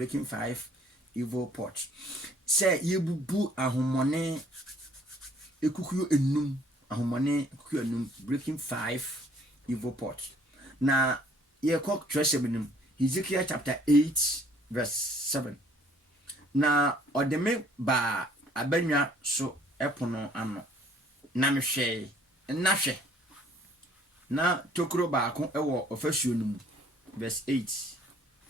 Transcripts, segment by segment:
breaking 5 evil pots. Say ye bubu ahomone ekukuyo enum ahomone ekukuyo enum breaking 5 evil pots. Na ye kok treasure binim Ezekiel chapter 8 verse 7. Na odeme ba abanwa so epono ano na mehwe na hwe na tokro ba ko ewo ofasuo no mu verse 8.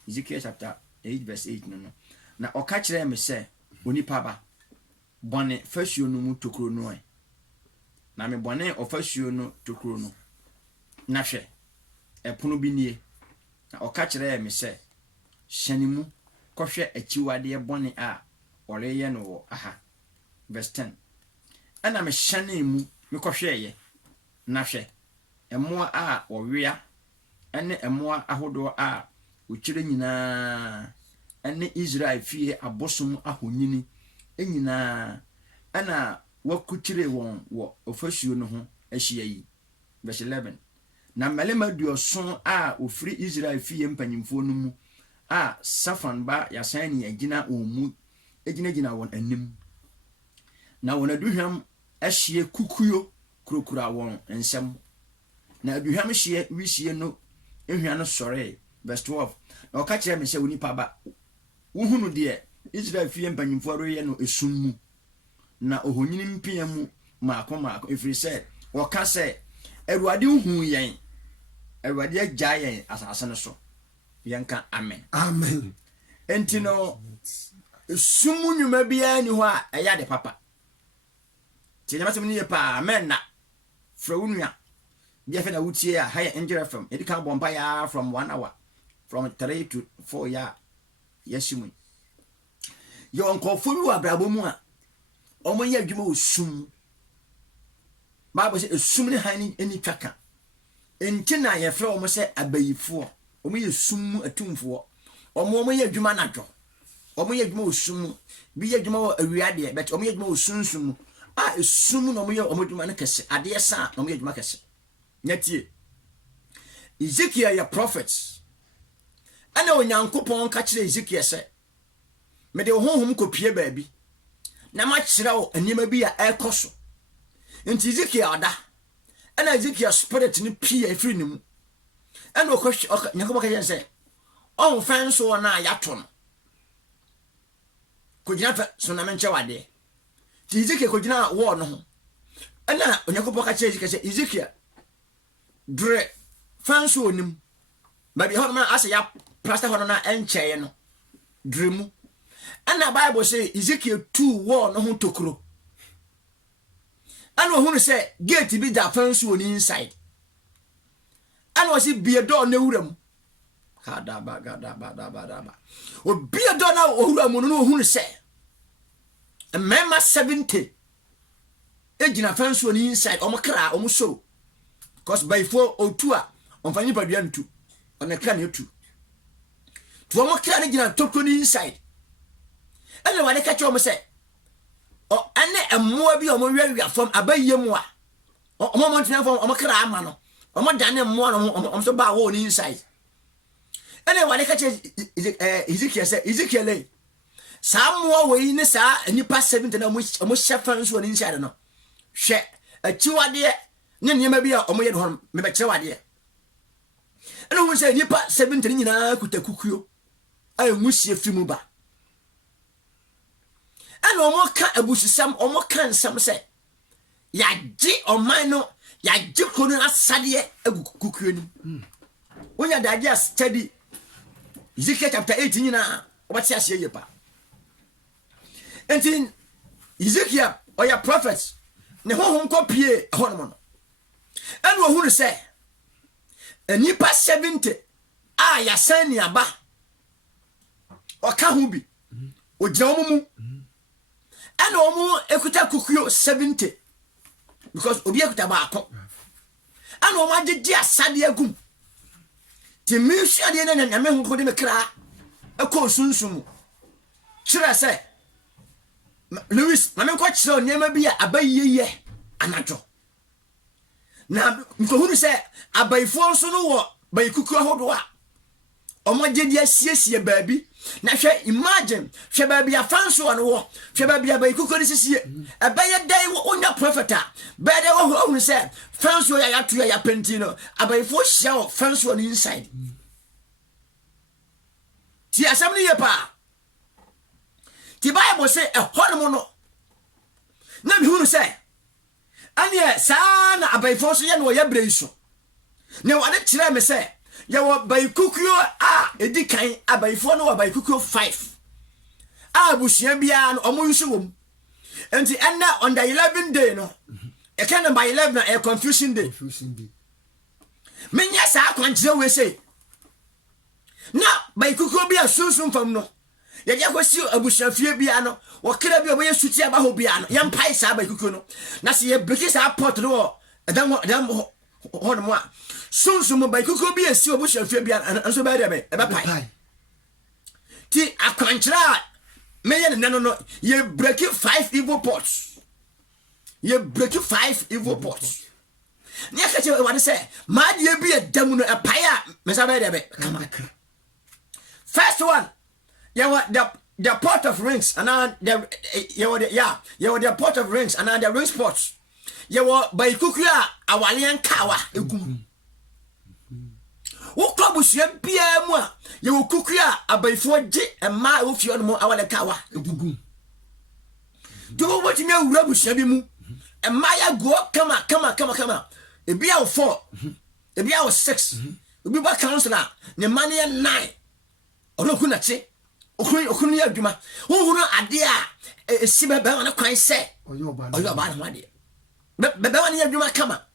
Ezekiel chapter 8 verse 8 no. Na oka kire me se onipa ba bone fasuo no mu tokro no e. Na me bone ofasuo no tokro no na hwe epono bi nie. Na oka kire me se hyanimu kohwe achiwade bone a oreye no wo aha verse 10. Ana me hyane mu me kohweye na hwe emoa a owia ene emoa ahodo a ochire nyina ene Israel fie abosom ahonyini enyina ana wakutire won wo ofasuo no ho ahia yi verse 11. Na malema duoson a ofri Israel fie mpanyimfo no mu a Safan ba yasani agina omu egina won anim na won aduhwam ahie kukuyo kurokura won ensem na aduhwam hie wihie no ehwa no sore verse 12. Na oka kire me se onipa ba wohunu de Israel fie mpanyimfo roye no esum mu na ohonyini mpia mu maako efiri se oka se Awurade hu yen Awurade agya yen asase no so yanka amen Amen. Entino sumu nyuma bia ni ho a eya de papa tinyama se mni pa amen na frewunua bia fe na wutie a higher angel FM edika bomba ya from 1 hour from 3 to 4 ya yesimu yo nkofo wi abrabo mu a omo ye adwuma osum Bible say esum ne han ni twaka entina ye frɛ omo se abayifo omo ye sum atumfo omo ye adwuma nadwo omo ye adwuma osum bi ye adwuma awiade bet omo ye adwuma osunsum a esum no omo ye omo adwuma ne kese ade sa omo ye adwuma kese nyatie Ezekiel ya prophets ana onyankopɔn ka kire Ezekiel se me de honhom kopie baabi na ma kire wo anima bi ya ekoso nti Ezekiel ada ana Ezekiel spirit ni pie afiri ni mu ana okɔ nyankopɔn ka kire se on fan so na yato no kogina fa so na menche wade ti Ezekiel kogina wo no ho ana nyankopɔn ka kire Ezekiel se Ezekiel dre fan so onim ba bi hono na ase ya plaster hono na encheye no dre mu ana Bible say Ezekiel 2 wo no ho tokuro ana ohunu se gate bi da fan so oni inside ana wasi bie door na wuram gadaba o bie door na wuram no ohunu se mema 70 ejina fan so oni inside omkra omso cause by 4 otu a onfanyi padua ntu onekra na etu to omkra na gina tokuro ni inside ene wade ka cho mo se o ane emmoa bi omo wiawia fam abayem a omo montina fam omo kra ama no omo dane emmoa no omo so ba wo ni inside ene wade ka che Ezekiel se Ezekiel sa moa we ni sa nipa 70 na omo shefan so ni inside no hwe achiwade ne niema bi a omo ye ho me be kire wade ene wo se nipa 70 nyina kutakukuyo ayi musie fimu ba ana omo ka abusisam omo kan sam se ya gi oman no ya gi kono asade agukukuo ni wonya daji a study Ezekiel chapter 18 nyina obati ase yepa enti Ezekiel oya prophet ne honhom kopie hono no ana ohunu se enipa 70 a ya sani aba oka hu bi ogira omumu ana omo ekuta kukuyo 70 because obi ekuta ba akọ ana omo agye asade agum ti misu ade na nyame hu ko de mekra ekọ sunsun kire se Louis mame ko kire onema bi a abayeye anajo na nko hunu se abayfo nso no wo bayikuku ahodo a omoje dia siesie baabi na hwe imagine hwe baabi afanso ono wo hwe baabi abayikuko ni sisie abaye dai onya prophet bade wo hu se fanso ya to ya penti no abayifo hia wo fanso no inside ti asam ni ye pa ti Bible say hono no na bi hunu say ane sana abayifo so ye no ya breiso ne wade kire me say ya wo bayikukuo edi kan abayifo no bayikukuo 5 abusia bia no omo yusu wom enti enna on the 11th day no e kan by 11 na confusion day menya sa akwankyere we say na bayikukuo bia sunsun fam no ya ja kwasi abusia fie bia no wo kra bia oboye suti aba ho bia no ya mpai sa bayikukuo no na se ye break sa pot no edam hono mo sunsun bayikukuo bia si obusia fie bia anso ba de be pai ti akwankyere meye ne no ye break 5 evil pots. Ye break 5 evil pots. Ni akache what say ma de bi edam no epaya me sa be de come back. First one, you what the pot of rings and the the pot of rings and the ring pots. You what by kukuya awalian kawa egum. Wo kwabusua bia mu a ye wo kukuya abaifo je ema wo fie no mo awale kawa egugum. Do wo timi awura busua bi mu ema ya go kama ebi awo 4 ebi awo 6 ebi ba counselor ne mane ya 9 oloku na che okunu ya adwuma wo hunu ade a esi be na kwan se oyo ba na ade be wani ya adwuma kama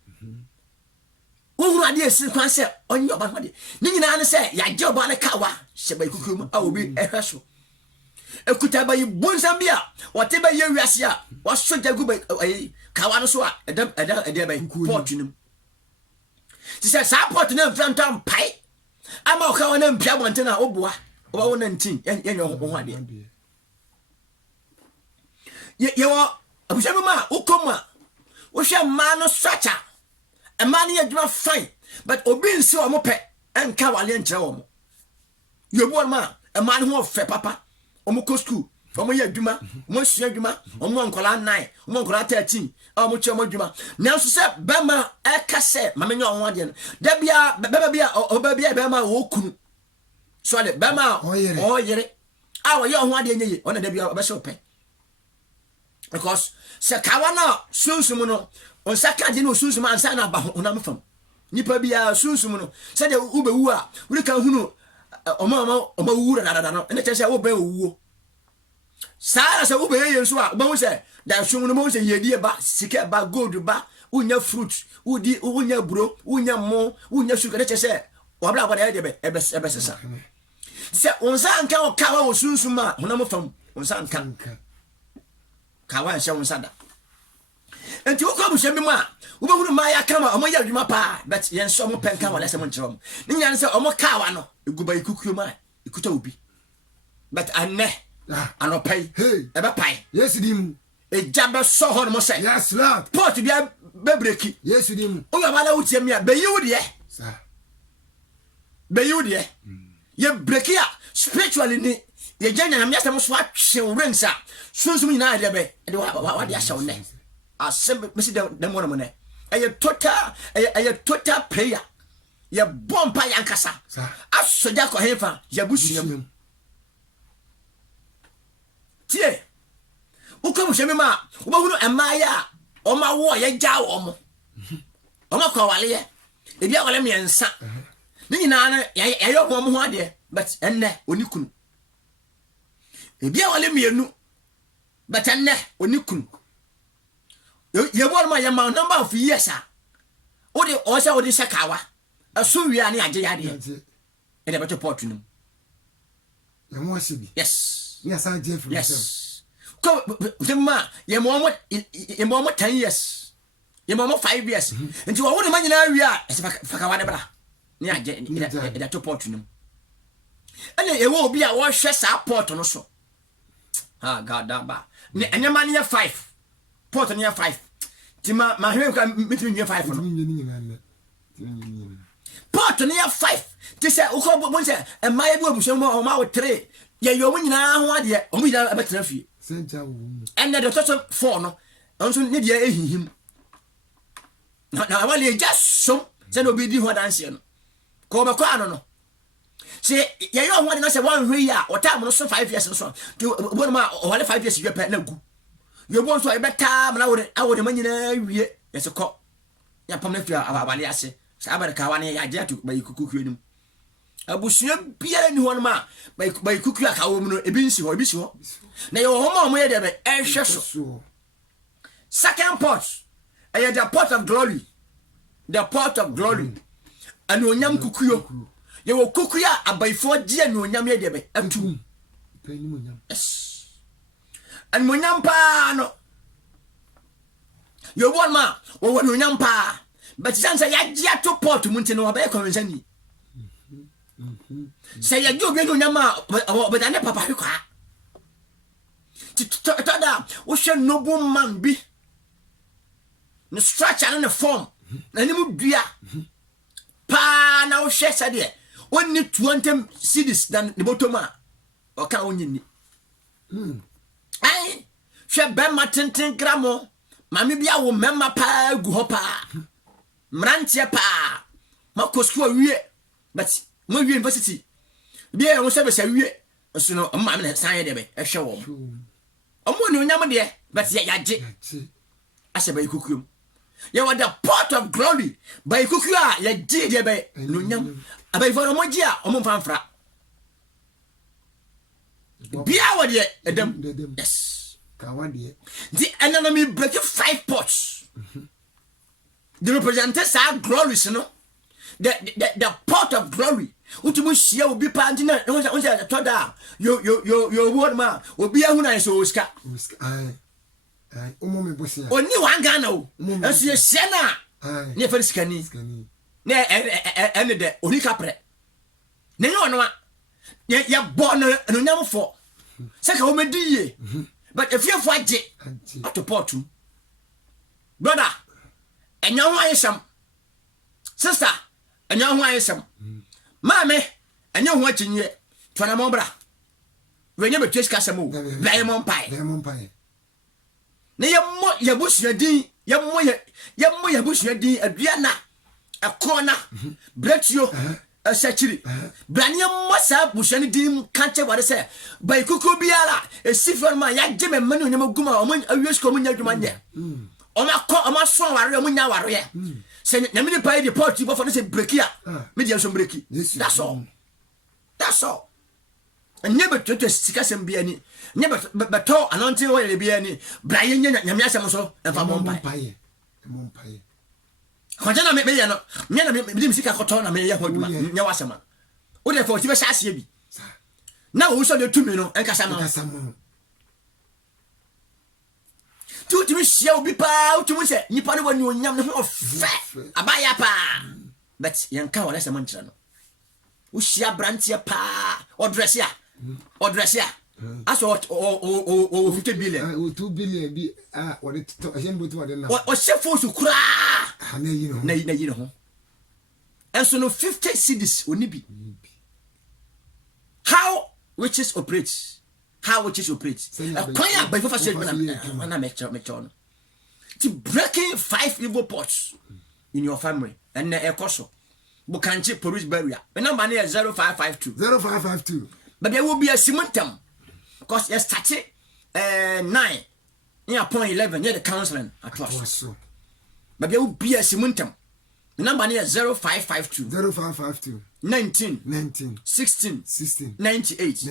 wo hunu ade esi kwan se onyo ba na ade ni nyina ne se ya je oba na kawa se ba ikukum a obi ehweso ekuta ba yi bonsan bia wote ba ye wiase a waso jagu ba kawa no so a eda ba pot nim ti se sa pot na mfrantam pai ama okawa na mpia bontena oboa oba wo 19 yenyo ho ade ye wo abusha ma ukoma wo hwe ma no stracha e ma ne adwuma fine but obi nsi o mo pe enka wale nkyere wo mo yebu ma e ma ne ho fe papa o mo ko school o mo ye adwuma mo sua adwuma o mo nkola 9 o mo nkola 13 o mo che mo adwuma na so se be ma e ka se ma menyo ho ade no da bia be ma wo kunu so le be ma o yere wo ye ho ade nyeye ona da bia be se pe because se kawana sunsum no on sakade no sunsum ansa na ba ho na mfam nipa bia sunsum no se de ubewu a wuri kan hunu oma wura da no ene che se wo be wuo sara se wo be ye nso a ba wo se da hwum no mo se yedie ba sika ba gold ba unya fruit unya bro unya mo unya sugar ne che se wo bla kwa da de be ebe sesa se onsa anka o kawa wo sunsum a ho na mfam onsa anka kawa nse onsa da enti wo kwa bu shembi ma wo be hunu ma ya kama omo ya adwuma pa but yen so mo penka wala se mo nkyerem ni nya se omo kawa no eguba ikukuo ma ikuta obi but anne anopai ebe pai yes dim ejabe so ho no mo say yes lord pot bia be breki yes dim o ya bala wutie mi a be yiwu de sa be yiwu de ye breki a spiritually ni ye janya na myasa mo so atwe rings a sunsum nyina de be de wa de ashaw ne asem mesi de mo ne eye total prayer ye bomba yankasa asoja ko hefa ye busuam tie uko bushemi ma uba hunu emaya o ma wo ye ja wo mo o ma ko wale ye e bia wale miensa ni nyina na ye yo mo ho ade but enne onikunu e bia wale mienu but enne onikunu ye bo ma ye ma number of years a odi o se odi sekawa aso wi ani age yade e de beto pot num ye mo asibi yes yes I did for yes ko zema ye mo 10 years ye mo 5 years nti wo de manyina wi a e fakawa de bra ni age e de to pot num ene ye wo obi a wo hwe sa pot no so ha god da ba ni enyama ni 5 pot ni 5 ti ma hwe ka mitimi 5 no pot ni 5 ti se uko bo se e mai bu abusuam o ma wo 3 ye yo mu nyina ho ade o mu nyina abetra fie Senta wo mu. ene de toto 4 no onso ne de ehihim na wale just so se no bi di ho danse no ko be kwa no se ye yo ho ade na se one hwe ya o time no so 5 years no so bo ma o wale 5 years yepe na gu yo bo so e beta na wo de manyina wie ye se ko ya pam na fi awale ase sa abarka wane ya je to bayi kuku enim abusua biara ni ho no ma bayi kuku aka wo mu no ebi nsi ho na yo ho ma ye de be ehwe so second pot the pot of glory and onyam kukuyo ye wo kukuya abaifo die and onyam ye de be atum yes and onyam pa no yo won ma wo onyam pa but sansa ya dia to pot munti no ba e konwensani say ya jo bi onyam ma but ane papa kwa tada wo hwe noble man bi no structure and the form na ni mu dua pa na wo hwe sade onni 20 cities dan the bottom o ka onyini ai hwe be matenten gramo mami bia wo memma pa gu ho pa mrantie pa makosko wie but mo wie university bia wo se be sa wie so no mama na san ye de be ehwe wo omo ni onyam de but ya je ase ba ikukum ye wa the pot of glory ba ikuku a ya je de be no nyam aba ifo mo je a omo fanfra bia wa de edem yes ka wa de the enemy break 5 pots the representatives are glories no the pot of glory utumu hia obi pa ntina onse toda yo word ma obi ahuna so oska ai omo me bosia oni wanga na o asu ye na ne fa skani ne ene de oni kapre ne yo no ya bo no nyamfo se ka o mediye but if you for age to portu brother enya ho ayesam sister enya ho ayesam mame enya ho akinye twana mo bra wenye betwes kasamo bla mo mpai ne yemmo yabusuadin yemmo yabusuadin aduana akona bretio asachiri brani yemmo sa busuani din kanche ware se bai kuku biara esifon ma ya geme mani onyam guma o man awiesiko munya dwuma nye o ma so ware o munya ware se na me pai de pot bo for no se breakia me dia so breaki that's all nyebe toto sika sembia ni nyebe beto anonti o le bia ni braye nyame asem so emfa mompaye kwajana me ya no nyana me dim sika koto na me ya hoduma nya wasema o de for ti be saase bi na wo so de tumi no enkasa ma tu ti me hia obi pa tu mu se nipa ne wani onyam ne ho fe abaya pa but yanka wala se manchira no wo hia brantie pa o dress ya aso o 50 billion 2 billion bi what it ajen botu wa de na o chefo su kura na yi no ho enso no 50 cities oni bi how witches operate kwanya by for sale na me chono to breaking 5 evil pots in your family and na ekoso bukanchi police barrier the number is 0552 but there will be a simontam because you started 9 near point 11 near the counseling at once. But there will be a simontam. The number is 0552 19 16 98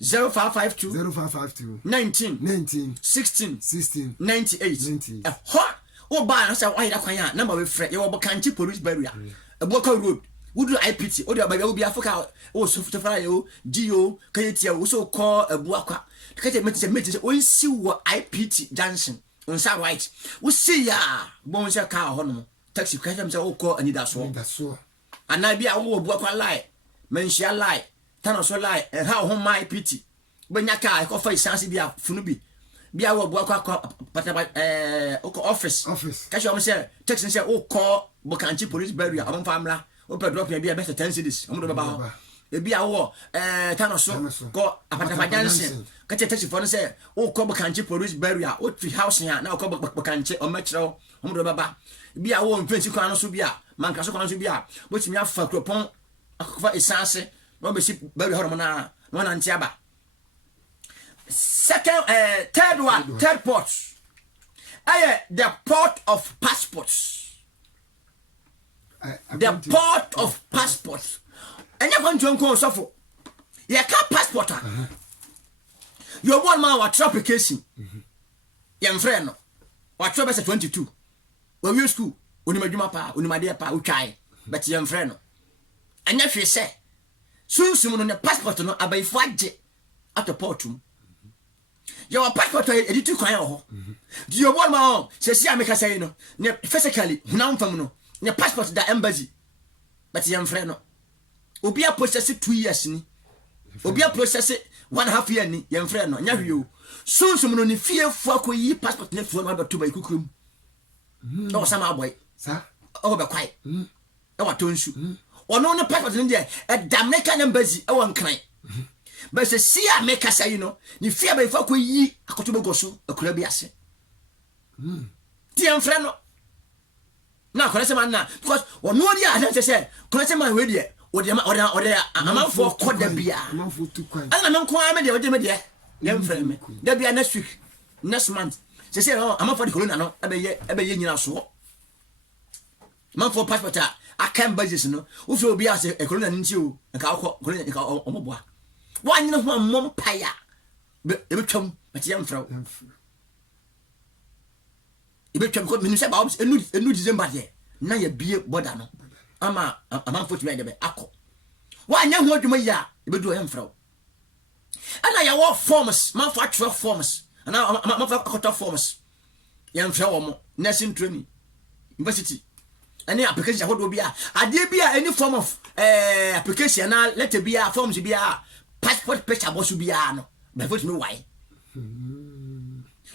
0552 19 16 98 a hot oh ba say why that kwanya number we free you bukanchi police barrier a Boka road would do IPT or the baby will be Africa or Software Geo Kayetia also call a Buaka to get a message we see what IPT Johnson on South White we see ya bones a car honor taxi catch them call and that's all and I be a Buaka lie mention lie Tano so lie and how home my IPT when your car I call face Sansi be a Funubi be our Buaka office catch you say text and say oh call Bokanchi police barrier among family open drop ya bia best 10 cities omo do baba ho e bia wo tanoso ko apatapa jansen ka che taxi for no say o ko bakanche police barrier o tri house ya na o ko bakanche o machiro omo do baba bia wo mfensi kwa no so bia manka so kwa no so bia bo timi afa kropon akfa essence no be ship barrier ho na no na ntiaba second third port the port of passports. The port of passports. And you're going to go so you can't passport. You're one man with application. Young friend, what trouble 22. Well, you school, Unimajuma pa, Unimadia pa, Uchai, but young friend. And if you say, soon on the passport, no, I buy 5G at the portum. Your passport is too quiet. Do you want my own? Says, I make a say, no, physically, now from no, your passport, the embassy. But young friend, Obia process it 2 years, ni. Obia process it 1.5 years, ni, young friend, no, never you. Soon, some only fear for ye passport left for number 2 by Kukum. No, some boy, sir. Oh, but quiet. Oh, I told you. Or no passport in there, a damn embassy, oh, one kind. But se see I make us say, you know, ni fear by fuck ye, I could go so, a crabiase. Dear friend, now, Conaseman, because one more year, I don't say, Conaseman, with you, or the amount for quad the beer. I'm too quiet. And I'm not quite a dear, young friend, there be a next week, next month. They say, oh, I'm not for the colonel, I be in so. Man for passport, I can't buy this, no, who will be as a colonel in you, and I'll call. One of my mom paya, but it become a young frau. It become good minister Bob's a new December there. Now you be a bodano. I'm a man for to read the echo. Why young what you may ya, you do him frau. And I walk forms, man for 12 forms, and now I'm a quarter forms. Young frau, nursing training, university. Any application what will be I did be any form of application, now let it be a forms be a passport picture was to be no. But what me why?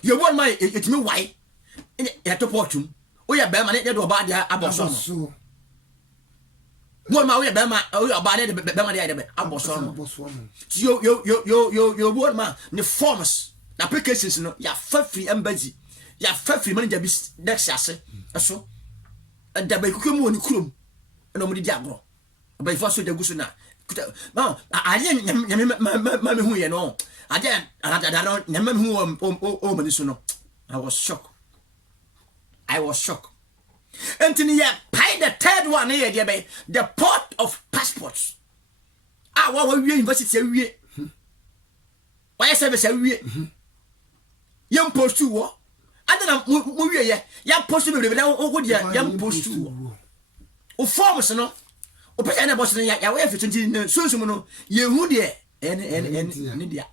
You want my it's me why? In a toportum. Oh, yeah, Bama, they do about the Aboson. One my way, Bama, oh, your body, the Bama, Aboson. You want my the forms, the applications, no, ya free embassy, ya free money, the next assay, so. And the Bakumu and Krum, and nobody diagro. But if I saw the Gusuna. No, I didn't mammy who you know. I didn't, I don't remember who I was shocked. Anthony, yeah, pay the third one here, the port of passports. Ah, what were you university? Why service a week? Young post to war. I don't know, young post to be young post to war. Oh, forms, no. O pese na boss ya we fitinti na sunsumu no ye hu de en dia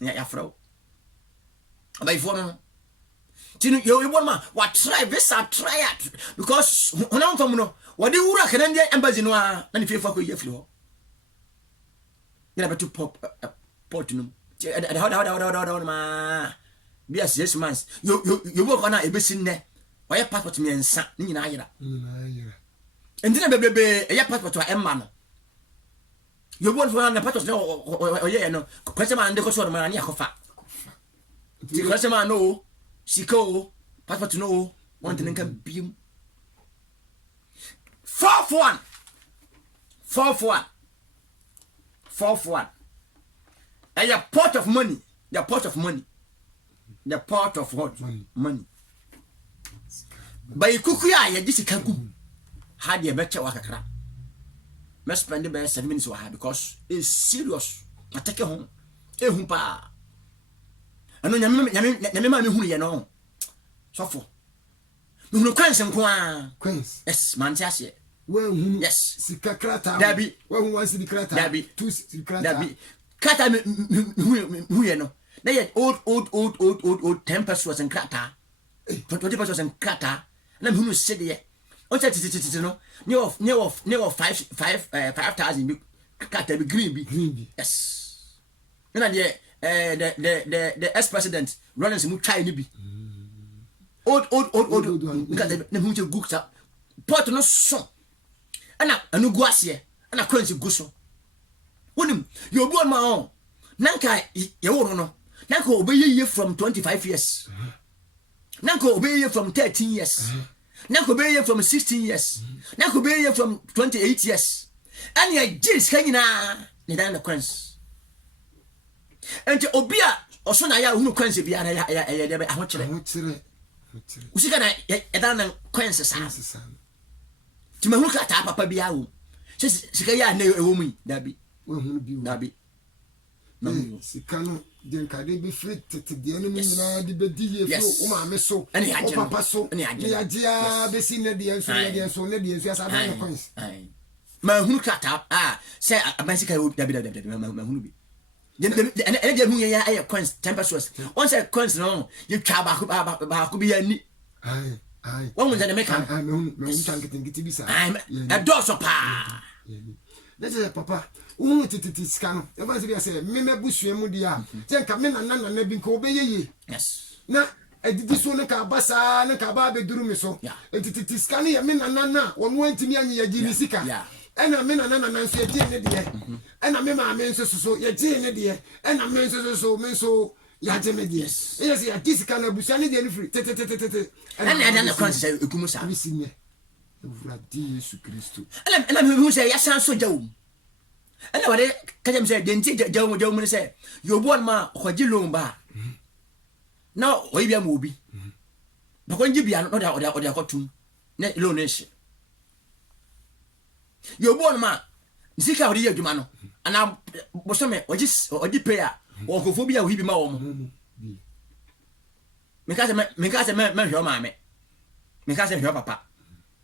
ya frau abai fo no tinu you want ma what try visa try it because ona mfam no wode wura kana dia embassy no a na ne fefa ko ye firi ho ina betu port no how ma be as 6 months you work on a ebesin ne why passport me ensa ni nyina ayira and then a passport to Emma. You want for the passport no yeah no question man de ko so man ya kofa. The question man no siko passport no want to can beam. 4-1. A pot of money. The pot of money. The pot of what? Money. By kukuya ya disikagu. Had you better work a crap. Must spend the best 7 minutes or because it's serious. I take it home. Humpa. I know Yamima who you know. So for no queens and queens. Yes, Manchester. Well, yes, Sikacrata. Debbie. Well, once the crata. Debbie. Two Sikacrata. Debbie. Cata who you know. They had old 10 pesos and crata. 20 pesos and crata. And I'm who said there. What's that? No, near 5,000 crata be green. Yes. And the ex-president Rollins mu try ni bi. Old. Because the who you gooks up. Pot no son. ana anu gu ase ana coins gu so wonim you obi on ma on nanka ye wo no nanka obeye from 25 years nanka obeye from 13 years nanka obeye from 16 years nanka obeye from 28 years and your jeans kanyina ni dan the coins enti obi a oso na ya hunu coins bia na ya de ahokyere usika na dan na coins sa ti ma hunu ka ta papa bia wo sika ya na ewo mu dabi dabi sika no den ka de be fit tete de no nyina de be di ye so o ma me so o papa so ne ya dia be si ne de so ne de asa na coins ma hunu ka ta say abansika dabi ma hunu bi ene de hu ya aye coins 10%. On say coins no you twa ba ko bi ya ni ai won ze de make am me tanketingiti bisa a do so pa let's say papa won tititi scan e ba se bi say me mebusua mu dia se nka me na bi nka obeyeye yes na edidi so ne ka basa ne ka ba be duru me so tititi scan ya me na won wantimi anye ya gi ni sika ena me na nso ye tie ne de ena me ma me nso so ye tie ne de ena me nso so me nso ya tie me de yes ya disika na busa ne de ni free tete ena na kwan say ekumu sa mi sinye Ewurade Yesu Kristo ena me hu say ya san so jawu ena wade ka jam say denti jawu mu say yo bon ma khoji lomba na o ibia mo obi ba ko nji bia no da kotum ne lo ne shi yo bon ma nsika wadi ya dwuma no ana bosome oji pay a o ko phobia ohibi ma wo mo me ka se me hwe ma me ka se hwe papa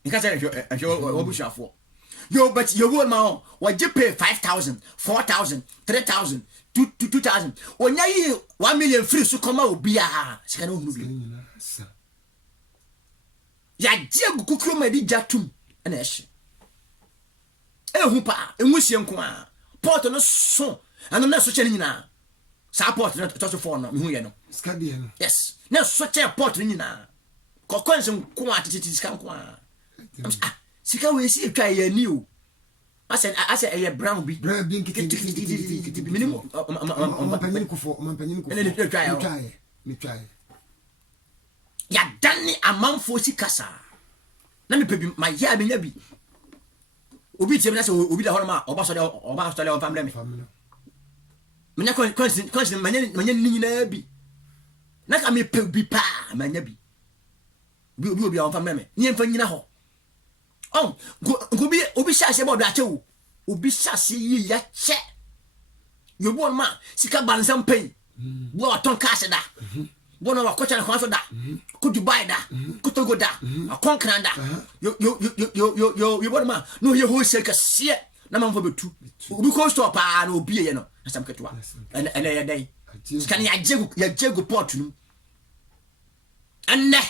me ka se hwe obushafo yo but yo bon ma oji pay 5,000 4,000 3,000 2,000 onya yi 1 million free so koma obi a sika no hunu bi ya je gukukuro ma di jatum na ehye ehu pa enwusie nko a port no so anu na so che nyina sa port no to so for no mehu ye no skadi no yes na so che port nyina kokonse nko a titi sika nko a sika we si etwa ye ni o ase eye brown bi nkiti minimum mampanyin kufo ene etwa ye ya dani amanfo sikasa na me pebi ma ya benya bi obi tie na se obi da hono ma oba so le on family me menya constant manya ni na bi na ka me pebi pa manya bi obi on family me ni emfa nyina ho on obi sha se bodo ache wo obi sha se yi ya che yo bon ma sika bansam pen wo ton cash da bona wa kocha na kwa so da ku Dubai da ku Togo da akon Canada yo bona ma no ye ho se ka se na man fo betu obi ko stop pa na obi ye no asam ketwa ene ya dai sika ni ya jego port nu anne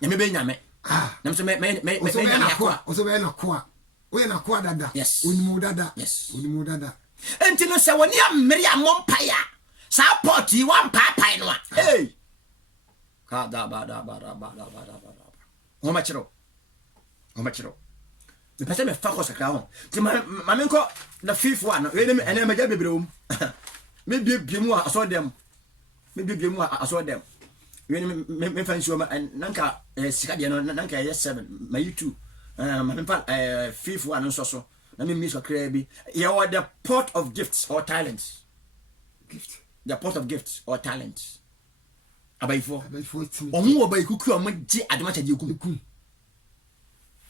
nyame be nyame na mso me akwa oso be na kwa we na kwa dada onimu dada enti no se woni amri amompaya sa poti wan papai no hey ka da ba o machiro me pese me fa ko sakra ho ti ma me ko the fifth one we ne ene ma ja bebrewum me bie mu aso dem we ne me fa nsuo ma nanka sika de no nanka yes 7 ma you2 ma me fa fifth one nso so na me mi so kra bi you are the pot of gifts or talents the pot of gifts or talents abayfo omu obay kuku o mji adama cha jekum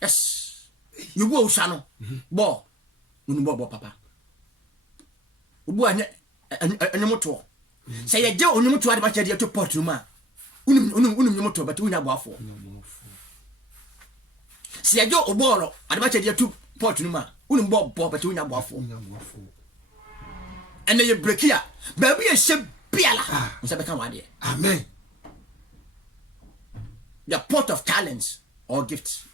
yes you go usha no bo unu bo papa obu anya moto say ye je onu moto adama cha to pot ma unu moto but unya bo afo say ye je obolo adama cha to pot ma unu bo but unya bo afo and you break here baby you should be ala we say become wade amen the pot of talents or gifts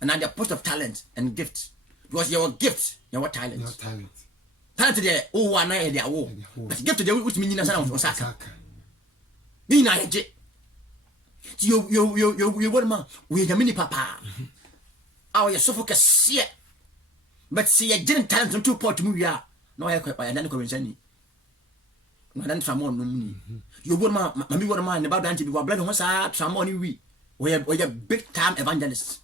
and the pot of talent and gifts because your gift your talent talent there oh one na there oh but gift there which mean na sana on saka ni na je you what man we the mini papa our suffocus, but see a didn't talent on 2 port we are. No, I can't any. Madame Famon, you would mammy would mind about Auntie Blood was out some money we are big time evangelists.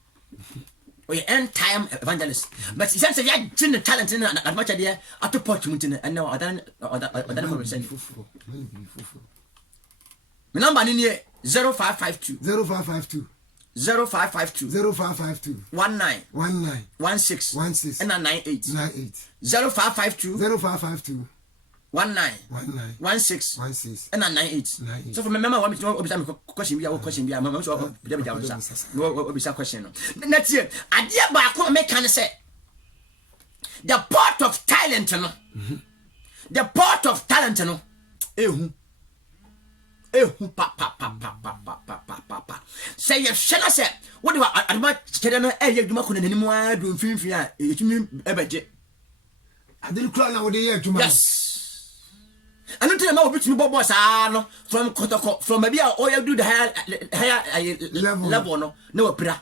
We end time evangelists. But he says, I didn't talent in as much idea at the port and no, I don't consent. My number in here 0552 0552 0552 0552 19 16 and 98 0552 0552 19 16 and 98. So for my member, want me to question me, question me, I'm also a question. That's it. I dear back, make can say the port of talent, the port of talent, say if Shana said, what do I might tell you? You must anymore do film. It mean ever. I didn't cry now with the year to yes. I don't know which boss are from Kotoko, from maybe all you do the higher level, no opera.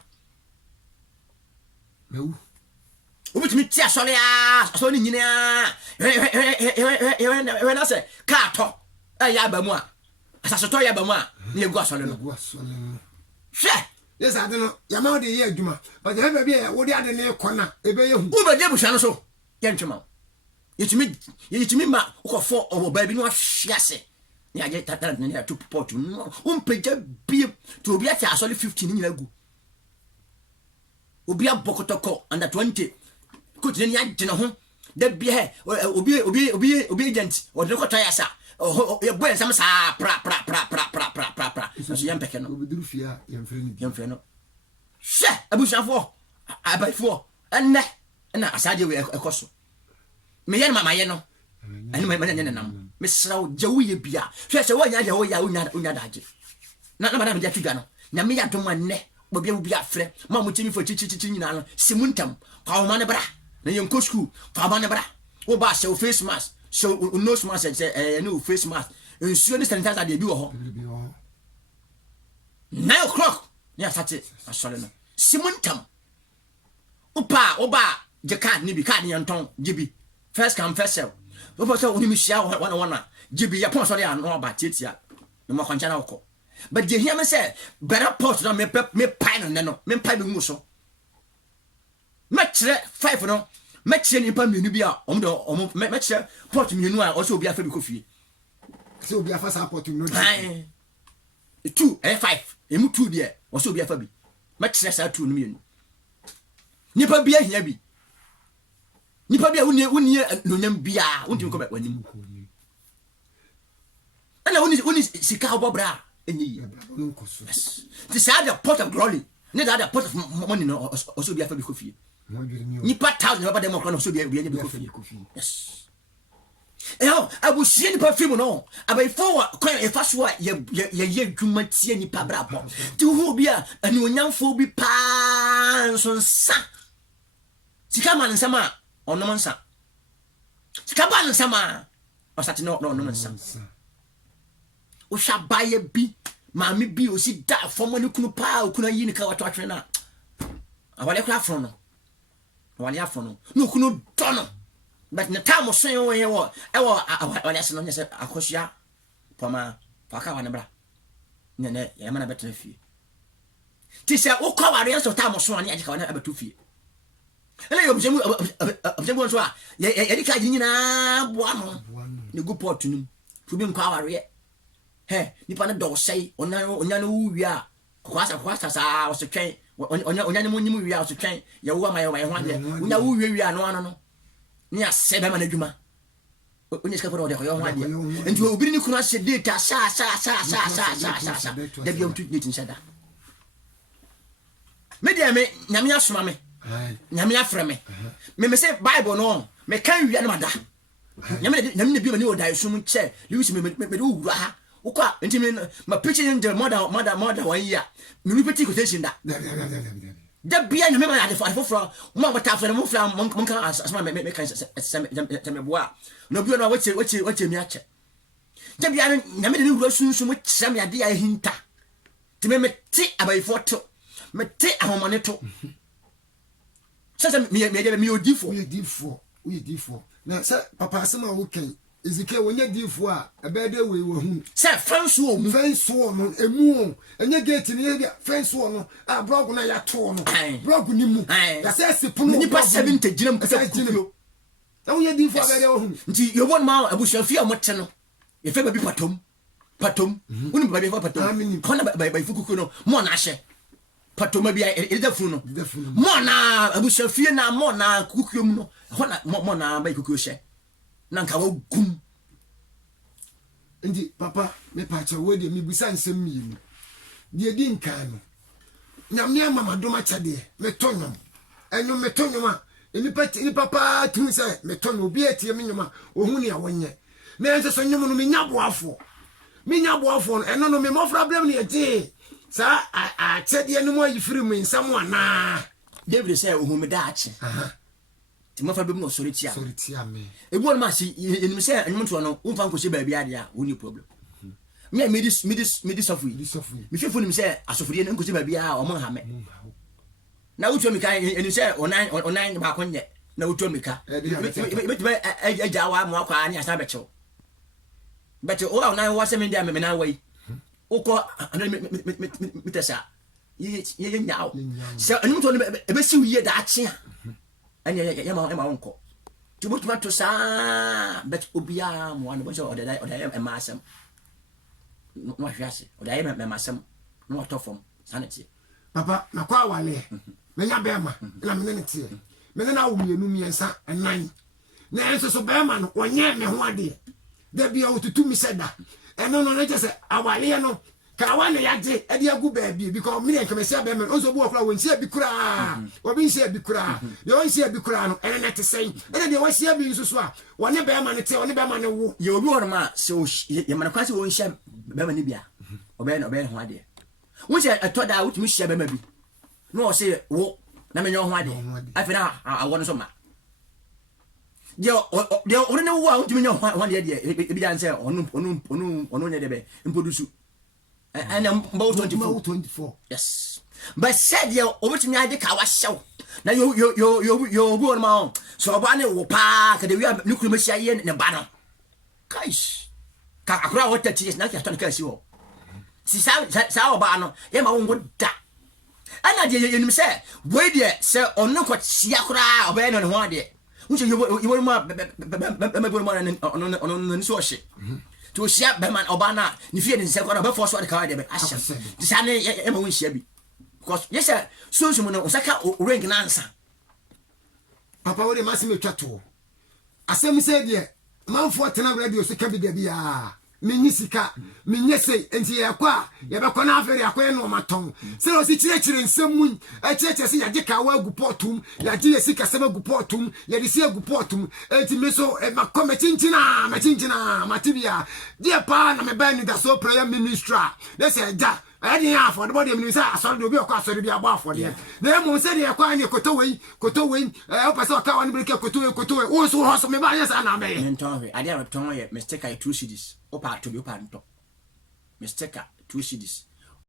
No. Which me tear sorry, Sony, when I say, Carto, a yabamwa, as a sotoya bama, near Gossolino. Yes, I don't know. Yamau the year, Juma, but ever be what the other near corner, a bay of Uber Debushano so, gentlemen. You to me, ma, for or baby, no chasse. Yeah, get that near to port to no, be to be at only 15 years ago. Ubia Bokotoko under 20. Could any home? That be here, obedient, or look at Tayasa, or your boy, some sa, pra. So young pecan, Obidufia, young friend. Sir, a bush of 4, I buy 4, and I said you were a cosso. Me and my yeno, and my man, Miss Joey Bia. She's a way I unadaji. Not Madame Jatigano. Namia to my neck, but you will be a friend. Mamma Timmy for teaching Simuntam, Paumanabra, the young Coscu, Paumanabra, Oba show face mask, show nose mask and say a new face mask. And soon as I did 9 o'clock. Yes, that's it. I saw them. Simuntam. Oba, Jacat, Nibi, Cardi and Tom, Gibby. First come, first serve. Over so when you shall 1 Gibby, upon sorry, I know about it yet. No more conchana. But you hear me say, better post on me pine and no, me pine muso. Match 5 no, match any Pamubia, match port me no, also be a fair coffee. So be a fast airport to know 2 and 5, a 2 dear, also be a fabi. Match says 2 million. Nipper be a heavy. Nipa bia woni no nyam bia wonti ko ba wanim ana woni sika obobra enyi this are the pot of glory ne that the pot of money no also bia fa bi kofi nipa 1000 ba dem ko no so bia bi kofi yes abusie nipa film no abai forward kwan e fa so ye dwuma tie nipa bra bo ti hu bia ani onyamfo bi pa nso sa sika man sama ono mansa skaba nsama osati no mansa o sha baye bi maami bi o si da fomo ne kunu pa o kunu yi ni ka wato atwe na awale kra afro no awale afro no no kunu dono but na time so ye wo awale ase no nyese akosia poma paka wane bra ne ya mana betre fie ti se o kwa ware so time so ne ajika wane abetu fie ele yo bjemu so a ye dika nyina boa no ne go port num fubi nkwa ware he nipa ne do sei onya no wi a kwasa sa o se twen onya ne monyimu wi a o se twen ye wo ma ye ho ade onya wo wi a no ni ase be ma na dwuma onya ska foro de ko yo ho ade enti obi ni kunu ase data sa da bi o tu ni tin sada media me nyame asoma me nyame afra me say bible no me kan wi na mada nyame bi ma ni o da sum che lewis me de wura ha ukwa enti me ma preaching in the mother 1 year me repeat quotation da bia nyame ma ade for mo ma ta fra mo fra mo kan asma me kan se me boa no bi no wache mi ache da bia nyame de wura sunsun mo kira me ade ya hinta ti me ti abai foto me ti ahomane to Sasa me odifo. We difo. Na sa papa asema wo kan. Ezekiel wonya difo a ebede we wo hu. Say fence wo mu. Fence wo no emu. Enye gate ni ya fence wo no. A block na ya to no. Block ni mu. Ya say sepuno. Ni pa 70 ginam kusa ginam. Na wonya difo ebede wo hu. Nti yo won ma abusuafi a mote no. Ye fe ba bi patom. Uni ba bi patom. Kona ba fukuku no. Mo na hye. Patoma bia edefu no mo na abusuafie na mo na kukuom no hona mo na ba kukuo hye na nka wa gum ndi papa me pacha we de me bisa nsem mienu de di nkan no nyame mama doma chade me tonyo eno me tonyo ma ni papa tun se me tonyo obi etie me nyoma ohun ne awonye na ense so nyom no me nyaboafo no eno no me mo problem ne ete sa a chede no mo yifiri mu nsam ana David say ohun da ache ti mo fa be mo sorry tia me e won ma si enim say enim to no umfa nkosi ba bia dia woni problem me this of we me fefo nim say asofodie nkosi ba bia o mo ha me na uto mi kan enim say onan ba konye na uto mi ka be eja wa mo akwa ani asa becho becho o onan wa se me dia me na wai uko mitasa ye nyaaw so enu to ebe si wiye da ache anya ya ma wonko tubutuma to sa bet obia mo anu bo so oda e masam no hwase oda e masam no atofom sanity papa na kwa wale me nya bema na me ne tie me na wo mienu miensa enan na enso so bema no onye me ho ade da bia otutu mi seda eno no na jese awale no ka wane yaje ade agu baabi because me en kemese abema onso bu okra won sia bi kura obi sia bi kura yo sia bi kura no ene net sen ene de wasia bi nsusu a wone bema ne te wone bema ne wo ye obi won ma so ye man kwase won sia bema ne bia obe ho ade won sia atoda wutumi sia bema bi no o se wo na menyo ho ade afina awon so ma de ne wo a wutumi nyo ho ade e bi dan se onu nya de be impodusu and about 24. Yes. But said you over to me, I did our show. Now you born my so Banny will park and we have nuclear machine in a banner. Kaish. Kakra, what that is not just on curse you. See, Sour Banner, Emma won't die. And I did you say, wait there, sir, or no, what Siakra or Ben on one day. Which you were more on the social. To share Beman Obana, you feel in second of force what the card ever asked. The Sunday ever win shabby. Because, yes, sir, so someone Osaka ring an answer. Papa, what a massive tattoo. As some said, yeah, man for 10 radio, so can be the Minisika, Minyese, and Tiaqua, Yabakona, very acquaint my tongue. So, the church in some moon, a church as Yadika, Guportum, Yadia Sika Sama Guportum, Yadisia Guportum, Etimeso, and Macometintina, Matibia, dear Pan, I'm a band that so prayer ministra. They said that. I didn't have for the body minister, I saw the real cost of the above for them. Then one said, "Acquire Kotowe, I hope I saw Kawan break a Kotowe, also has me by us and I may." I dare tell you, mistake 2 cities, or part to be part. Mistake 2 cities.